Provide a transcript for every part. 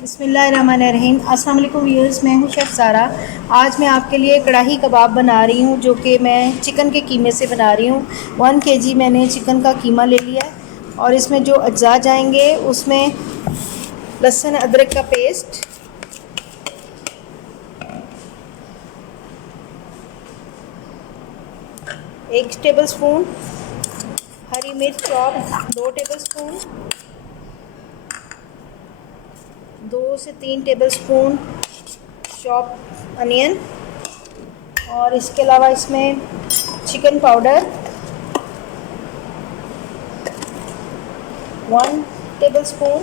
बिस्मिल्लाहिर्रहमानिर्रहीम। अस्सलाम वालेकुम व्यूअर्स, मैं हूं शेफ़ सारा। आज मैं आपके लिए कढ़ाई कबाब बना रही हूं जो कि मैं चिकन के कीमे से बना रही हूं। 1 केजी मैंने चिकन का कीमा ले लिया है और इसमें जो अज्जा जाएंगे उसमें लहसुन अदरक का पेस्ट, एक टेबल स्पून हरी मिर्च चॉप, 2 टेबल स्पून, 2 से 3 टेबल स्पून चॉप अनियन, और इसके अलावा इसमें चिकन पाउडर 1 टेबल स्पून,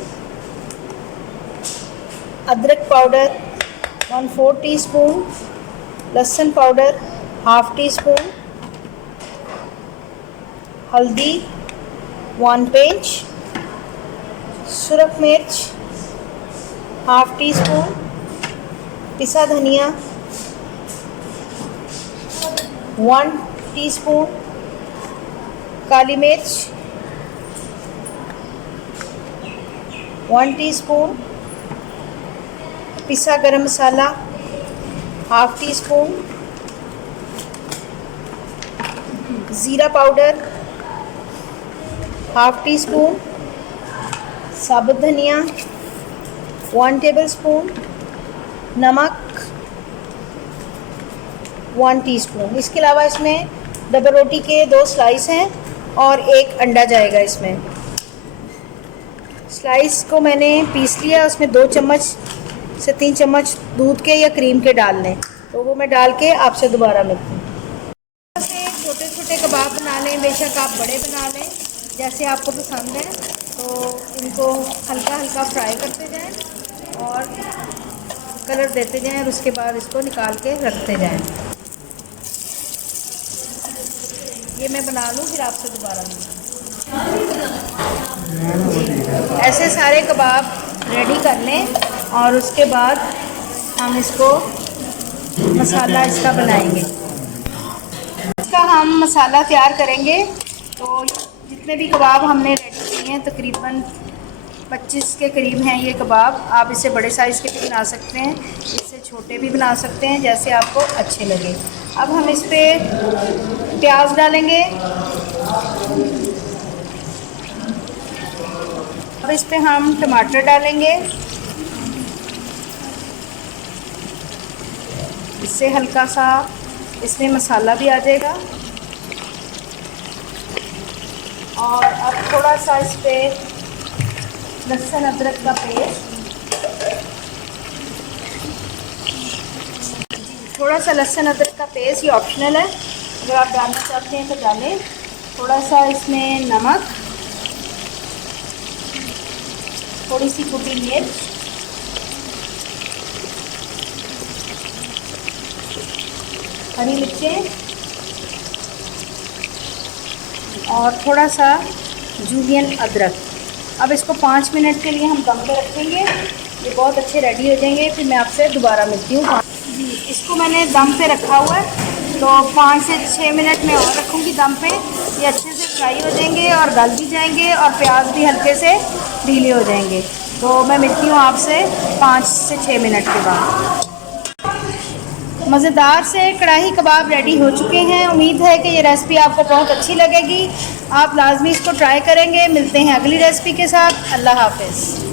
अदरक पाउडर 1/4 टीस्पून, लहसुन पाउडर हाफ़ टी स्पून, हल्दी 1 पिंच, सुरख मिर्च हाफ़ टी स्पून, पिसा धनिया 1 टीस्पून, काली मिर्च 1 टीस्पून, पिसा गरम मसाला हाफ़ टी स्पून, ज़ीरा पाउडर हाफ़ टी स्पून, साबुत धनिया 1 टेबल स्पून, नमक 1 टीस्पून। इसके अलावा इसमें डबल रोटी के 2 स्लाइस हैं और 1 अंडा जाएगा इसमें। स्लाइस को मैंने पीस लिया, उसमें 2 चम्मच से 3 चम्मच दूध के या क्रीम के डाल लें, तो वो मैं डाल के आपसे दोबारा मिलती हूँ। छोटे छोटे कबाब बना लें, बेशक आप बड़े बना लें जैसे आपको पसंद है, तो इनको हल्का हल्का फ्राई करते जाएं और कलर देते जाएं और उसके बाद इसको निकाल के रखते जाएं। ये मैं बना लूँ फिर आपसे दोबारा मिलूँ। ऐसे सारे कबाब रेडी कर लें और उसके बाद हम इसको मसाला इसका बनाएंगे। इसका हम मसाला तैयार करेंगे। तो जितने भी कबाब हमने रेडी किए हैं तकरीबन 25 के करीब हैं ये कबाब। आप इसे बड़े साइज़ के भी बना सकते हैं, इससे छोटे भी बना सकते हैं, जैसे आपको अच्छे लगे। अब हम इस पर प्याज डालेंगे। अब इस पर हम टमाटर डालेंगे, इससे हल्का सा इसमें मसाला भी आ जाएगा। और अब थोड़ा सा इस पर लहसुन अदरक का पेस्ट, थोड़ा सा लहसुन अदरक का पेस्ट, ये ऑप्शनल है, अगर आप डालना चाहते हैं तो डालें। थोड़ा सा इसमें नमक, थोड़ी सी कुटी मिर्च, हरी मिर्चें और थोड़ा सा जूलियन अदरक। अब इसको 5 मिनट के लिए हम दम पे रखेंगे। ये बहुत अच्छे रेडी हो जाएंगे, फिर मैं आपसे दोबारा मिलती हूँ। जी, इसको मैंने दम पे रखा हुआ है, तो 5 से 6 मिनट में और रखूँगी दम पे। ये अच्छे से फ्राई हो जाएंगे और गल भी जाएंगे और प्याज भी हल्के से ढीले हो जाएंगे। तो मैं मिलती हूँ आपसे 5 से 6 मिनट के बाद। मज़ेदार से कढ़ाई कबाब रेडी हो चुके हैं। उम्मीद है कि ये रेसिपी आपको बहुत अच्छी लगेगी। आप लाजमी इसको ट्राई करेंगे। मिलते हैं अगली रेसिपी के साथ। अल्लाह हाफ़िज़।